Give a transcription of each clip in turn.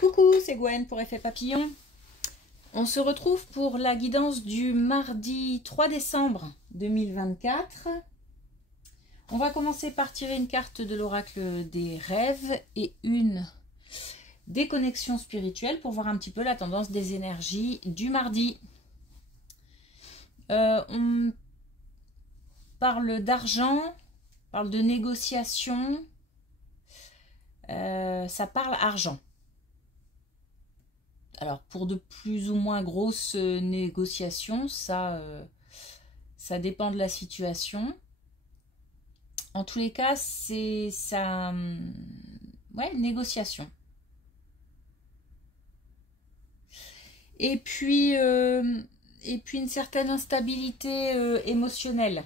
Coucou, c'est Gwen pour Effet Papillon. On se retrouve pour la guidance du mardi 3 décembre 2024. On va commencer par tirer une carte de l'oracle des rêves et une des connexions spirituelles pour voir un petit peu la tendance des énergies du mardi. On parle d'argent, on parle de négociation, ça parle argent. Alors, pour de plus ou moins grosses négociations, ça dépend de la situation. En tous les cas, c'est ça... Ouais, négociation. Et puis une certaine instabilité émotionnelle.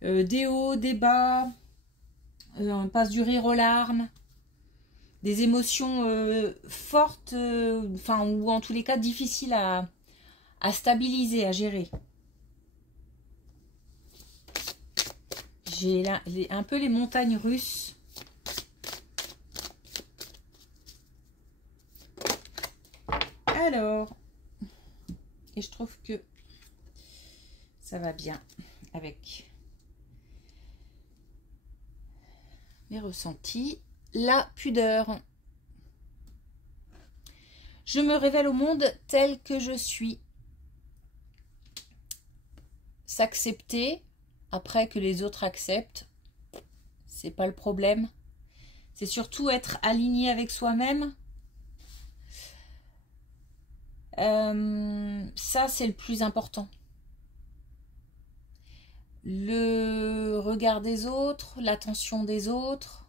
Des hauts, des bas, on passe du rire aux larmes. Des émotions fortes, ou en tous les cas difficiles à stabiliser, à gérer. J'ai là un peu les montagnes russes. Alors, et je trouve que ça va bien avec mes ressentis. La pudeur. Je me révèle au monde tel que je suis. S'accepter après que les autres acceptent, c'est pas le problème. C'est surtout être aligné avec soi-même. Ça, c'est le plus important. Le regard des autres, l'attention des autres.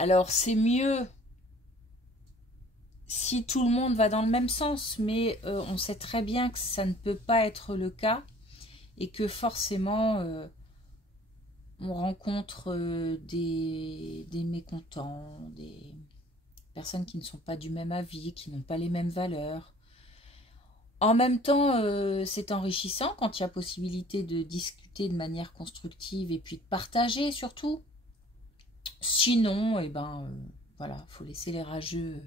Alors, c'est mieux si tout le monde va dans le même sens, mais on sait très bien que ça ne peut pas être le cas et que forcément, on rencontre des mécontents, des personnes qui ne sont pas du même avis, qui n'ont pas les mêmes valeurs. En même temps, c'est enrichissant quand il y a possibilité de discuter de manière constructive et puis de partager surtout. Sinon, voilà, faut laisser les rageux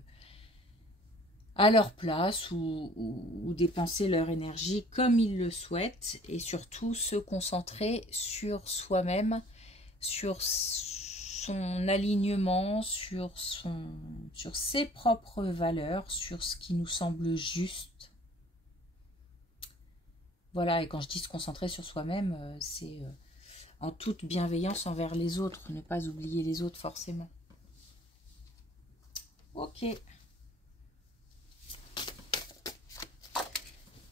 à leur place ou dépenser leur énergie comme ils le souhaitent et surtout se concentrer sur soi-même, sur son alignement, sur ses propres valeurs, sur ce qui nous semble juste. Voilà, et quand je dis se concentrer sur soi-même, c'est en toute bienveillance envers les autres, ne pas oublier les autres forcément. Ok.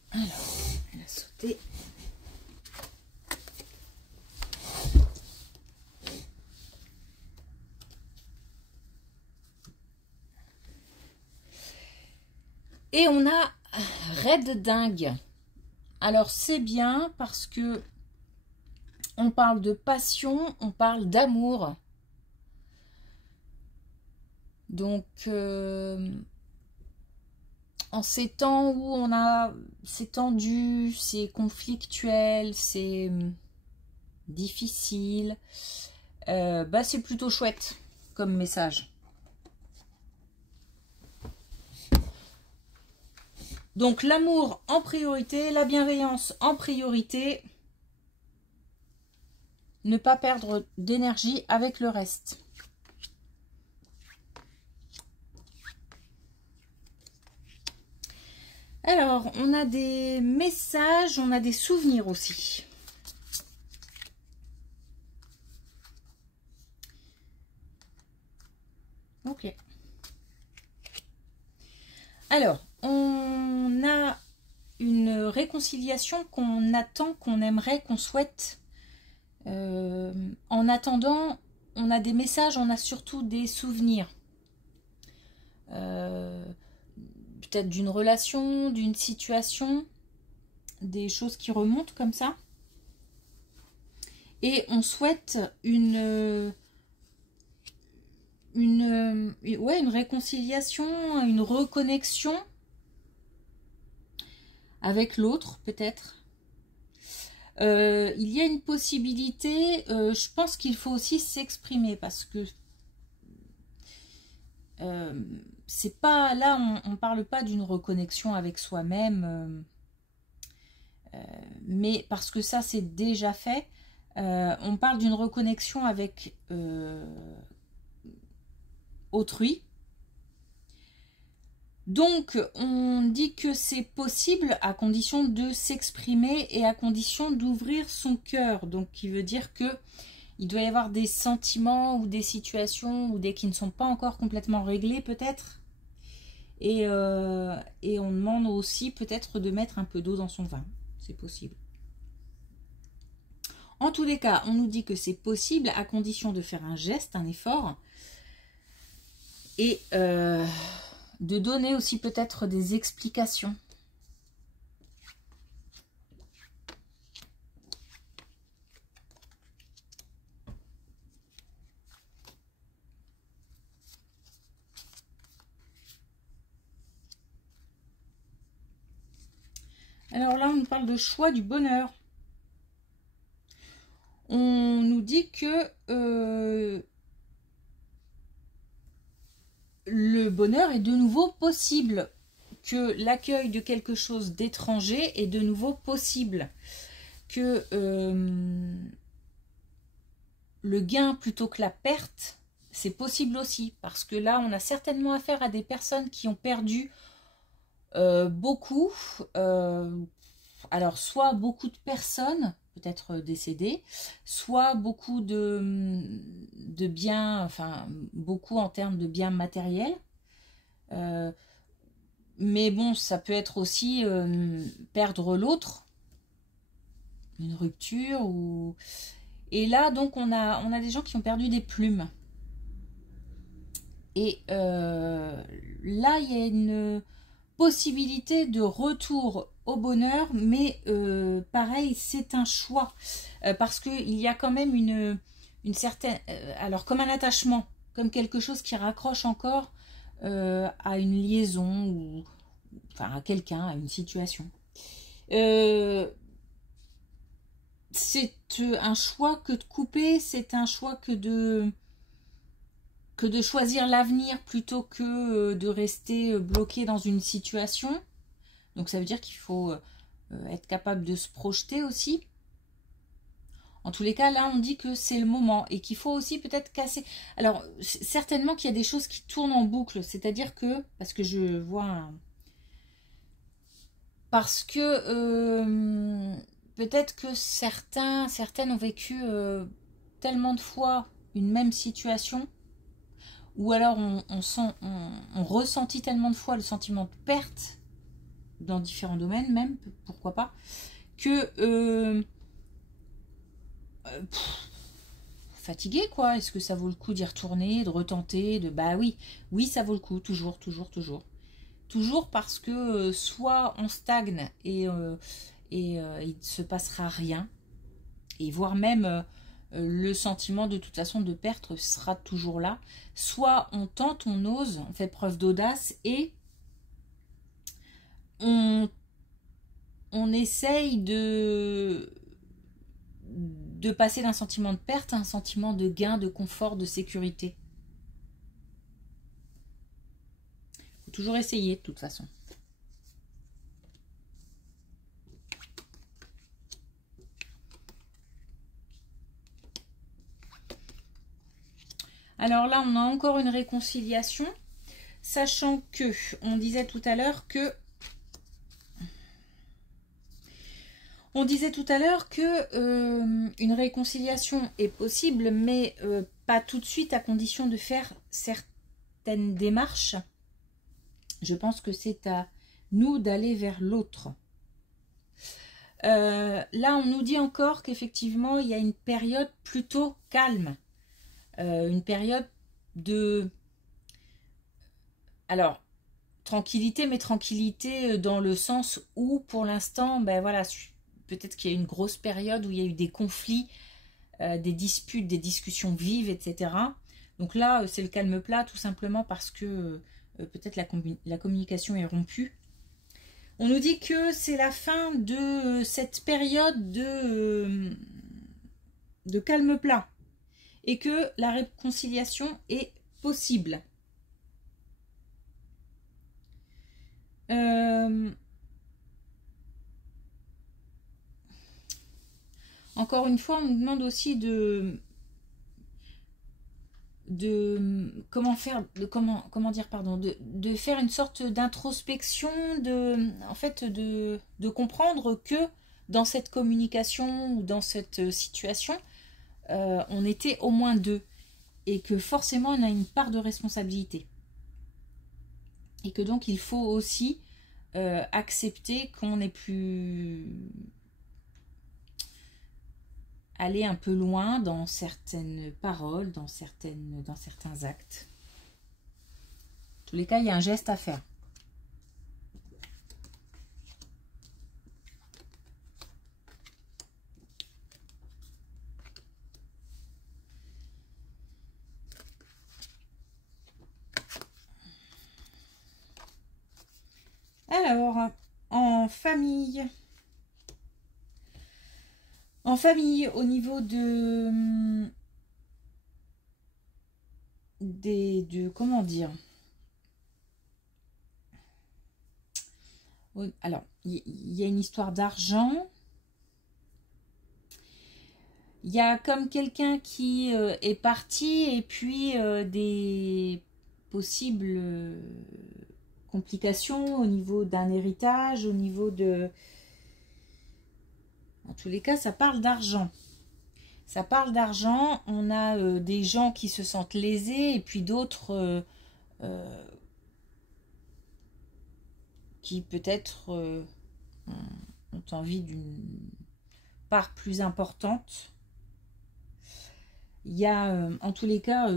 Alors, elle a sauté. Et on a Raid Dingue. Alors c'est bien parce que on parle de passion, on parle d'amour. Donc, en ces temps où c'est tendu, c'est conflictuel, c'est difficile, c'est plutôt chouette comme message. Donc, l'amour en priorité, la bienveillance en priorité. Ne pas perdre d'énergie avec le reste. Alors, on a des messages, on a des souvenirs aussi. Ok. Alors, on a une réconciliation qu'on attend, qu'on aimerait, qu'on souhaite. En attendant, on a des messages, on a surtout des souvenirs. Peut-être d'une relation, d'une situation, des choses qui remontent comme ça. Et on souhaite une réconciliation, une reconnexion avec l'autre peut-être. Il y a une possibilité, je pense qu'il faut aussi s'exprimer parce que c'est pas là, on parle pas d'une reconnexion avec soi-même, mais parce que ça c'est déjà fait. On parle d'une reconnexion avec autrui. Donc, on dit que c'est possible à condition de s'exprimer et à condition d'ouvrir son cœur. Donc, qui veut dire que il doit y avoir des sentiments ou des situations ou des qui ne sont pas encore complètement réglés peut-être. Et on demande aussi peut-être de mettre un peu d'eau dans son vin. C'est possible. En tous les cas, on nous dit que c'est possible à condition de faire un geste, un effort. Et de donner aussi peut-être des explications. Alors là, on nous parle de choix du bonheur. On nous dit que le bonheur est de nouveau possible, que l'accueil de quelque chose d'étranger est de nouveau possible, que le gain plutôt que la perte, c'est possible aussi, parce que là, on a certainement affaire à des personnes qui ont perdu beaucoup, alors soit beaucoup de personnes, peut-être décédées, soit beaucoup de biens, enfin beaucoup en termes de biens matériels. Mais bon, ça peut être aussi perdre l'autre, une rupture. Et là, donc, on a des gens qui ont perdu des plumes. Et là, il y a une possibilité de retour au bonheur, mais pareil, c'est un choix. Parce qu'il y a quand même une certaine... alors, comme un attachement, comme quelque chose qui raccroche encore à une liaison, ou enfin à quelqu'un, à une situation. C'est un choix que de couper, c'est un choix que de choisir l'avenir plutôt que de rester bloqué dans une situation. Donc ça veut dire qu'il faut être capable de se projeter aussi. En tous les cas, là, on dit que c'est le moment et qu'il faut aussi peut-être casser. Alors, certainement qu'il y a des choses qui tournent en boucle, c'est-à-dire que, parce que je vois parce que peut-être que certaines ont vécu tellement de fois une même situation, ou alors on ressentit tellement de fois le sentiment de perte, dans différents domaines même, pourquoi pas, que fatigué quoi. Est-ce que ça vaut le coup d'y retourner, de retenter, bah oui, ça vaut le coup, toujours parce que soit on stagne et il ne se passera rien, et voire même le sentiment de toute façon de perdre sera toujours là, soit on tente, on ose, on fait preuve d'audace et on essaye de passer d'un sentiment de perte à un sentiment de gain, de confort, de sécurité. Il faut toujours essayer de toute façon. Alors là, on a encore une réconciliation, sachant que, on disait tout à l'heure que une réconciliation est possible, mais pas tout de suite, à condition de faire certaines démarches. Je pense que c'est à nous d'aller vers l'autre. Là, on nous dit encore qu'effectivement, il y a une période plutôt calme. Une période de... Alors, tranquillité, mais tranquillité dans le sens où, pour l'instant, ben voilà, peut-être qu'il y a une grosse période où il y a eu des conflits, des disputes, des discussions vives, etc. Donc là, c'est le calme plat, tout simplement parce que peut-être la communication est rompue. On nous dit que c'est la fin de cette période de calme plat et que la réconciliation est possible. Encore une fois, on nous demande aussi de comment faire, comment dire, pardon, de faire une sorte d'introspection, en fait, de comprendre que dans cette communication ou dans cette situation, on était au moins deux et que forcément on a une part de responsabilité et que donc il faut aussi accepter qu'on ait pu aller un peu loin dans certaines paroles, dans certains actes. En tous les cas, il y a un geste à faire. Alors, en famille, au niveau comment dire, alors, il y a une histoire d'argent. Il y a comme quelqu'un qui est parti et puis des possibles complications au niveau d'un héritage, au niveau de... En tous les cas, ça parle d'argent. Ça parle d'argent. On a des gens qui se sentent lésés et puis d'autres qui peut-être ont envie d'une part plus importante. Il y a en tous les cas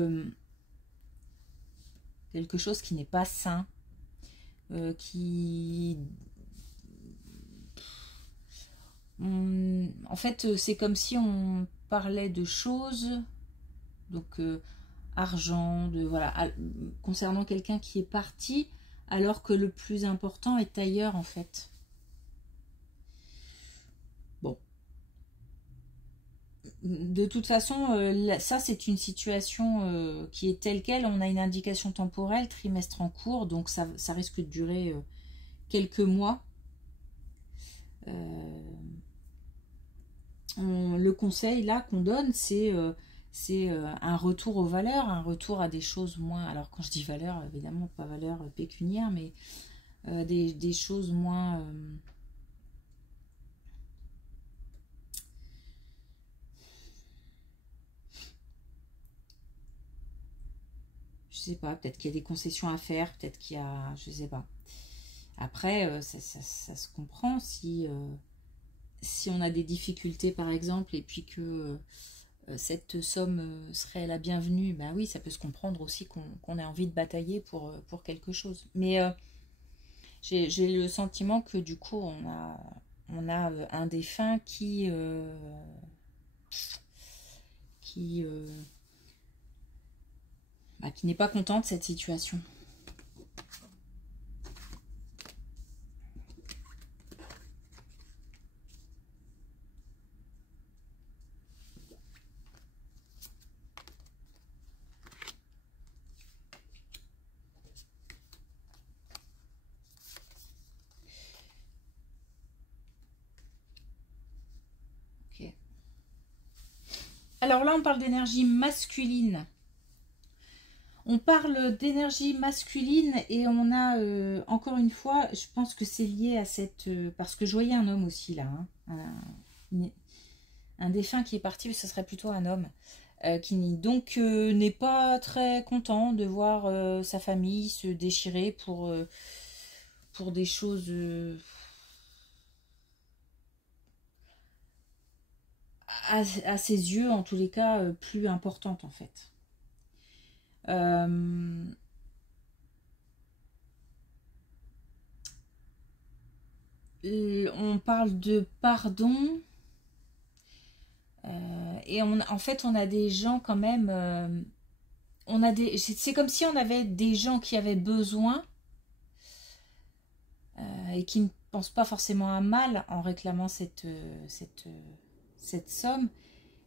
quelque chose qui n'est pas sain, en fait, c'est comme si on parlait de choses, donc argent, voilà, concernant quelqu'un qui est parti, alors que le plus important est ailleurs en fait. Bon. De toute façon, ça c'est une situation qui est telle quelle. On a une indication temporelle, trimestre en cours, donc ça risque de durer quelques mois. Le conseil là qu'on donne, c'est un retour aux valeurs, un retour à des choses moins... Alors quand je dis valeurs, évidemment pas valeurs pécuniaires, mais des choses moins... je sais pas, peut-être qu'il y a des concessions à faire, peut-être qu'il y a... Je sais pas. Après, ça se comprend si on a des difficultés par exemple et puis que cette somme serait la bienvenue, ben oui, ça peut se comprendre aussi qu'on ait envie de batailler pour quelque chose. Mais j'ai le sentiment que du coup on a un défunt qui n'est pas content de cette situation. Alors là, on parle d'énergie masculine. On parle d'énergie masculine et on a, encore une fois, je pense que c'est lié à cette... parce que je voyais un homme aussi là, hein, un défunt qui est parti, mais ce serait plutôt un homme, qui donc n'est pas très content de voir sa famille se déchirer pour des choses... à ses yeux, en tous les cas, plus importantes en fait. On parle de pardon et en fait on a des gens quand même, c'est comme si on avait des gens qui avaient besoin et qui ne pense pas forcément à mal en réclamant cette somme,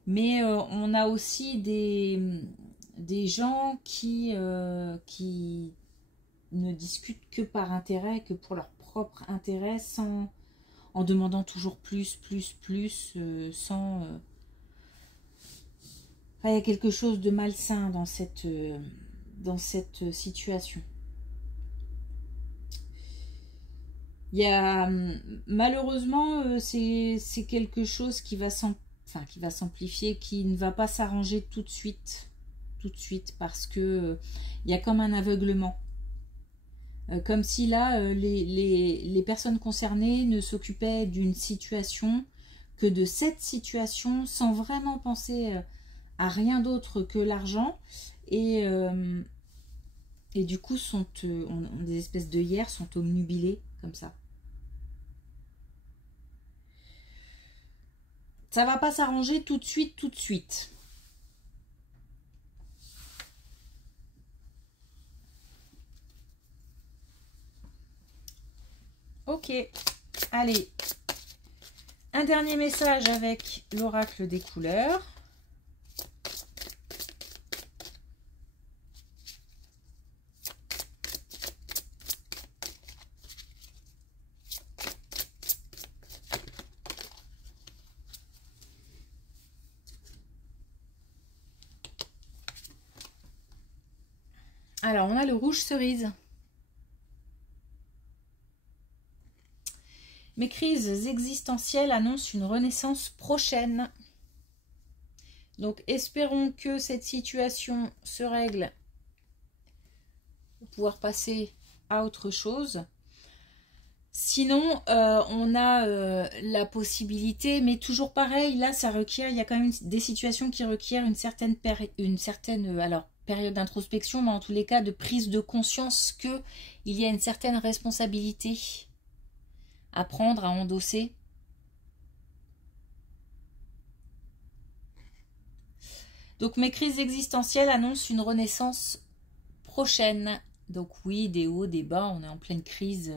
mais on a aussi des gens qui ne discutent que par intérêt, que pour leur propre intérêt, en demandant toujours plus, sans... Enfin, il y a quelque chose de malsain dans cette situation. Il y a, malheureusement, c'est quelque chose qui va s'amplifier, qui ne va pas s'arranger tout de suite, parce que il y a comme un aveuglement. Comme si là, les personnes concernées ne s'occupaient d'une situation que de cette situation, sans vraiment penser à rien d'autre que l'argent. Et du coup, des espèces d'œillères sont obnubilées comme ça. Ça va pas s'arranger tout de suite. Ok, allez. Un dernier message avec l'oracle des couleurs. Alors, on a le rouge cerise. Mes crises existentielles annoncent une renaissance prochaine. Donc, espérons que cette situation se règle pour pouvoir passer à autre chose. Sinon, on a la possibilité, mais toujours pareil, là, ça requiert, il y a quand même des situations qui requièrent une certaine période d'introspection, mais en tous les cas, de prise de conscience qu'il y a une certaine responsabilité à prendre, à endosser. Donc mes crises existentielles annoncent une renaissance prochaine. Donc oui, des hauts, des bas, on est en pleine crise.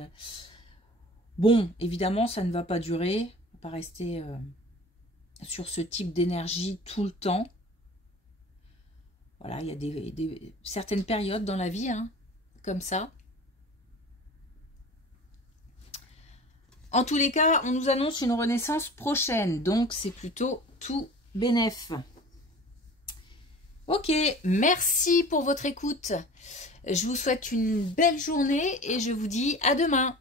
Bon, évidemment, ça ne va pas durer. On va pas rester sur ce type d'énergie tout le temps. Voilà, il y a certaines périodes dans la vie, hein, comme ça. En tous les cas, on nous annonce une renaissance prochaine. Donc, c'est plutôt tout bénef. Ok, merci pour votre écoute. Je vous souhaite une belle journée et je vous dis à demain.